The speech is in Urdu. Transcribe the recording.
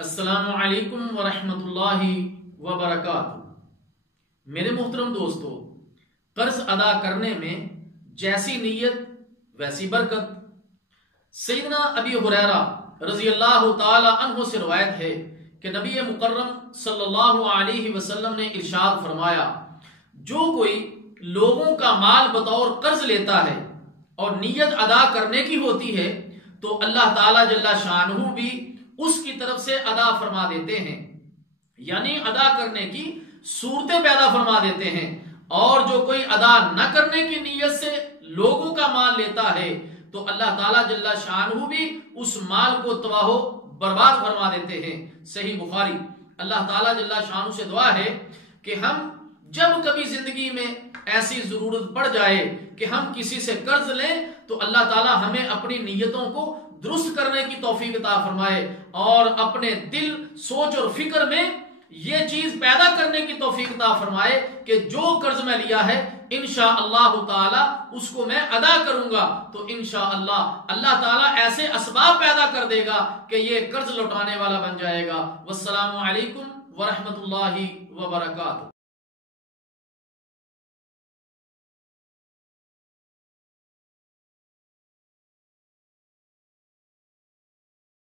السلام علیکم ورحمۃ اللہ وبرکاتہ۔ میرے محترم دوستو، قرض ادا کرنے میں جیسی نیت ویسی برکت۔ سیدنا ابی ہریرہ رضی اللہ تعالی عنہ سے روایت ہے کہ نبی مکرم صلی اللہ علیہ وسلم نے ارشاد فرمایا، جو کوئی لوگوں کا مال بطور قرض لیتا ہے اور نیت ادا کرنے کی ہوتی ہے تو اللہ تعالی جل شانہ بھی اس کی طرف سے ادا فرما دیتے ہیں، یعنی ادا کرنے کی صورتیں پیدا فرما دیتے ہیں۔ اور جو کوئی ادا نہ کرنے کی نیت سے لوگوں کا مال لیتا ہے تو اللہ تعالیٰ جل شانہ بھی اس مال کو تباہ و برباد فرما دیتے ہیں۔ صحیح بخاری۔ اللہ تعالیٰ جل شانہ سے دعا ہے کہ ہم جب کبھی زندگی میں ایسی ضرورت پڑ جائے کہ ہم کسی سے قرض لیں تو اللہ تعالیٰ ہمیں اپنی نیتوں کو درست کرنے کی توفیق عطا فرمائے اور اپنے دل، سوچ اور فکر میں یہ چیز پیدا کرنے کی توفیق عطا فرمائے کہ جو قرض میں لیا ہے انشاءاللہ تعالی اس کو میں ادا کروں گا، تو انشاءاللہ اللہ تعالیٰ ایسے اسباب پیدا کر دے گا کہ یہ قرض لوٹانے والا بن جائے گا۔ والسلام علیکم ورحمۃ اللہ وبرکاتہ۔